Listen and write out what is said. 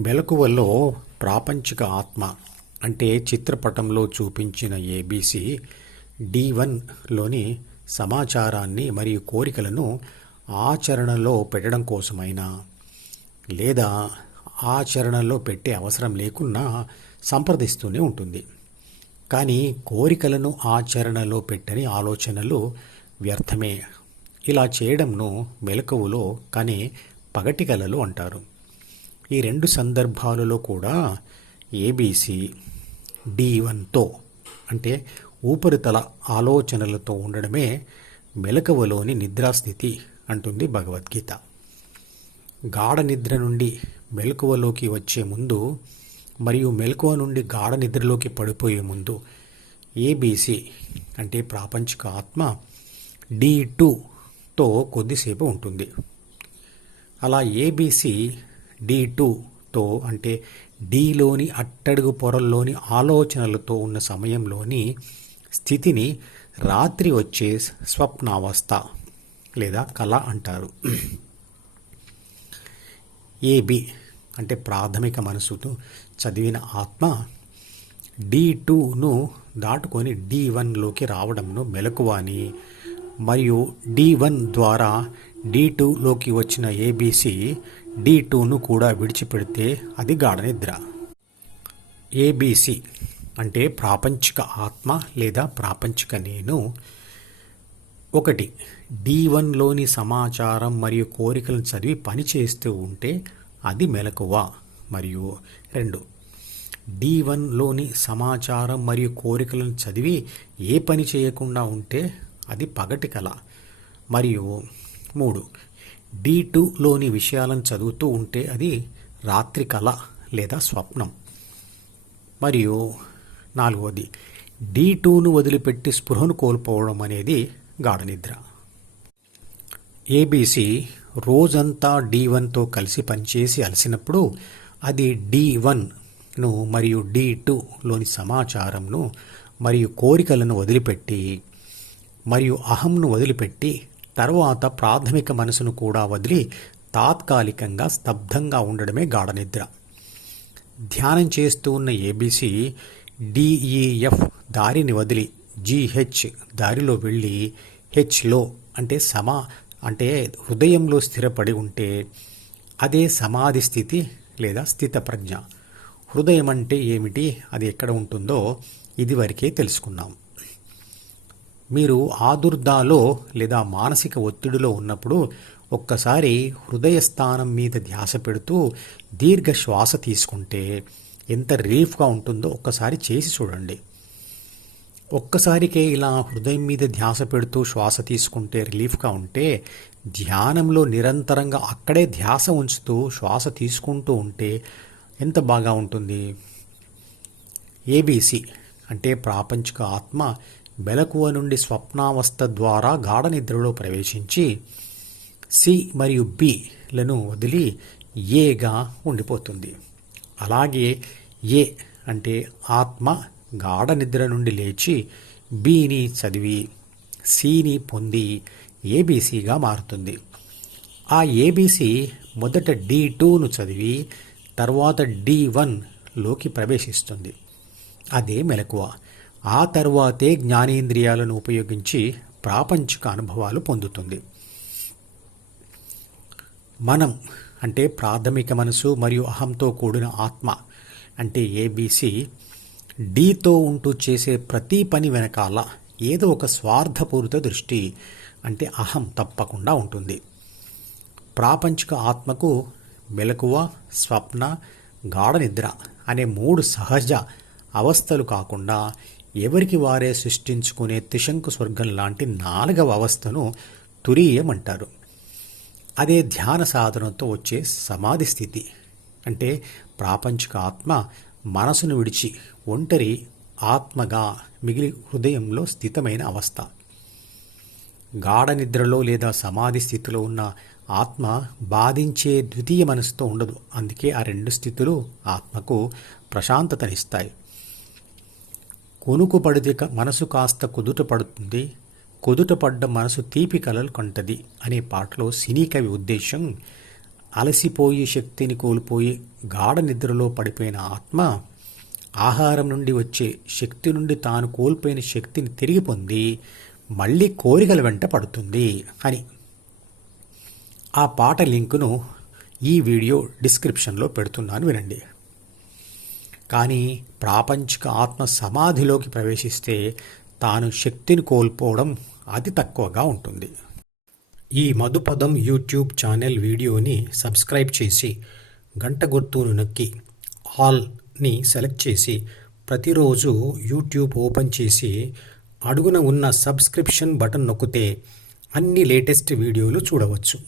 మెలకువలో ప్రాపంచిక ఆత్మ అంటే చిత్రపటంలో చూపించిన ఏబీసీ డి వన్లోని సమాచారాన్ని మరియు కోరికలను ఆచరణలో పెట్టడం కోసమైనా లేదా ఆచరణలో పెట్టే అవసరం లేకున్నా సంప్రదిస్తూనే ఉంటుంది. కానీ కోరికలను ఆచరణలో పెట్టని ఆలోచనలు వ్యర్థమే. ఇలా చేయడంను మెలకువలో కానీ పగటికలలో అంటారు. ఈ రెండు సందర్భాలలో కూడా ఏబీసీ డి వన్తో అంటే ఉపరితల ఆలోచనలతో ఉండడమే మెలకువలోని నిద్రాస్థితి అంటుంది భగవద్గీత. గాఢ నిద్ర నుండి మెలకువలోకి వచ్చే ముందు మరియు మెలకువ నుండి గాఢ నిద్రలోకి పడిపోయే ముందు ఏబీసీ అంటే ప్రాపంచిక ఆత్మ డి టూతో కొద్దిసేపు ఉంటుంది. అలా ఏబీసీ డి టూతో అంటే డీలోని అట్టడుగు పొరల్లోని ఆలోచనలతో ఉన్న సమయంలోని స్థితిని రాత్రి వచ్చే స్వప్నావస్థ లేదా కళ అంటారు. ఏబి అంటే ప్రాథమిక మనసుతో చదివిన ఆత్మ డి టూను దాటుకొని డి వన్లోకి రావడంను మెలకువ అని మరియు డి వన్ ద్వారా డి టూలోకి వచ్చిన ఏబీసీ డి టూను కూడా విడిచిపెడితే అది గాఢ నిద్ర ఏబిసి అంటే ప్రాపంచిక ఆత్మ లేదా ప్రాపంచిక నేను. ఒకటి డి వన్లోని సమాచారం మరియు కోరికలను చదివి పని చేస్తూ ఉంటే అది మెలకువ. మరియు రెండు డి వన్లోని సమాచారం మరియు కోరికలను చదివి ఏ పని చేయకుండా ఉంటే అది పగటి కళ మరియు మూడు డి టూలోని విషయాలను చదువుతూ ఉంటే అది రాత్రి కళ లేదా స్వప్నం. మరియు నాలుగవది డి టూను వదిలిపెట్టి స్పృహను కోల్పోవడం అనేది గాఢ నిద్ర ఏబీసీ రోజంతా డి వన్తో కలిసి పనిచేసి అలసినప్పుడు అది డి వన్ను మరియు డి టూలోని సమాచారంను మరియు కోరికలను వదిలిపెట్టి మరియు అహంను వదిలిపెట్టి తర్వాత ప్రాథమిక మనసును కూడా వదిలి తాత్కాలికంగా స్తబ్దంగా ఉండడమే గాఢ నిద్ర. ధ్యానం చేస్తూ ఉన్న ఏబీసీ డిఈఎఫ్ దారిని వదిలి జీహెచ్ దారిలో వెళ్ళి హెచ్లో అంటే సమా అంటే హృదయంలో స్థిరపడి ఉంటే అదే సమాధి స్థితి లేదా స్థిత ప్రజ్ఞ. హృదయం అంటే ఏమిటి? అది ఎక్కడ ఉంటుందో ఇదివరకే తెలుసుకున్నాం. మీరు ఆదుర్దాలో లేదా మానసిక ఒత్తిడిలో ఉన్నప్పుడు ఒక్కసారి హృదయ స్థానం మీద ధ్యాస పెడుతూ దీర్ఘ శ్వాస తీసుకుంటే ఎంత రిలీఫ్గా ఉంటుందో ఒక్కసారి చేసి చూడండి. ఒక్కసారికే ఇలా హృదయం మీద ధ్యాస పెడుతూ శ్వాస తీసుకుంటే రిలీఫ్గా ఉంటే ధ్యానంలో నిరంతరంగా అక్కడే ధ్యాస ఉంచుతూ శ్వాస తీసుకుంటూ ఉంటే ఎంత బాగా ఉంటుంది? ఏబీసీ అంటే ప్రాపంచిక ఆత్మ మెలకువ నుండి స్వప్నావస్థ ద్వారా గాఢ నిద్రలో ప్రవేశించి సి మరియు బిలను వదిలి ఏగా ఉండిపోతుంది. అలాగే ఏ అంటే ఆత్మ గాఢ నిద్ర నుండి లేచి బిని చదివి సిని పొంది ఏబీసీగా మారుతుంది. ఆ ఏబీసీ మొదట డి టూను చదివి తర్వాత డి వన్లోకి ప్రవేశిస్తుంది. అదే మెలకువ. ఆ తర్వాతే జ్ఞానేంద్రియాలను ఉపయోగించి ప్రాపంచిక అనుభవాలు పొందుతుంది. మనం అంటే ప్రాథమిక మనసు మరియు అహంతో కూడిన ఆత్మ అంటే ఏబీసీ డీతో ఉంటూ చేసే ప్రతి పని వెనకాల ఏదో ఒక స్వార్థపూరిత దృష్టి అంటే అహం తప్పకుండా ఉంటుంది. ప్రాపంచిక ఆత్మకు మెలకువ స్వప్న గాఢ నిద్ర అనే మూడు సహజ అవస్థలు కాకుండా ఎవరికి వారే సృష్టించుకునే త్రిశంకు స్వర్గం లాంటి నాలుగవ అవస్థను తురీయం అంటారు. అదే ధ్యాన సాధనతో వచ్చే సమాధి స్థితి. అంటే ప్రాపంచిక ఆత్మ మనసును విడిచి ఒంటరి ఆత్మగా మిగిలి హృదయంలో స్థితమైన అవస్థ. గాఢ నిద్రలో లేదా సమాధి స్థితిలో ఉన్న ఆత్మ బాధించే ద్వితీయ మనసుతో ఉండదు. అందుకే ఆ రెండు స్థితులు ఆత్మకు ప్రశాంతతనిస్తాయి. కొనుకు పడితే క- మనసు కాస్త కుదుట పడుతుంది. కుదుట పడ్డ మనసు తీపి కలలు కంటది అనే పాటలో సినీ కవి ఉద్దేశం అలసిపోయి శక్తిని కోల్పోయి గాఢ నిద్రలో పడిపోయిన ఆత్మ ఆహారం నుండి వచ్చే శక్తి నుండి తాను కోల్పోయిన శక్తిని తిరిగి పొంది మళ్ళీ కోరికల వెంట పడుతుంది అని. ఆ పాట లింకును ఈ వీడియో డిస్క్రిప్షన్లో పెడుతున్నాను వినండి. కానీ ప్రాపంచిక ఆత్మ సమాధిలోకి ప్రవేశిస్తే తాను శక్తిని కోల్పోవడం అతి తక్కువగా ఉంటుంది. ఈ మధుపదం యూట్యూబ్ ఛానల్ వీడియోని సబ్స్క్రైబ్ చేసి గంట గుర్తును నొక్కి ఆల్ని సెలెక్ట్ చేసి ప్రతిరోజు యూట్యూబ్ ఓపెన్ చేసి అడుగున ఉన్న సబ్స్క్రిప్షన్ బటన్ నొక్కితే అన్ని లేటెస్ట్ వీడియోలు చూడవచ్చు.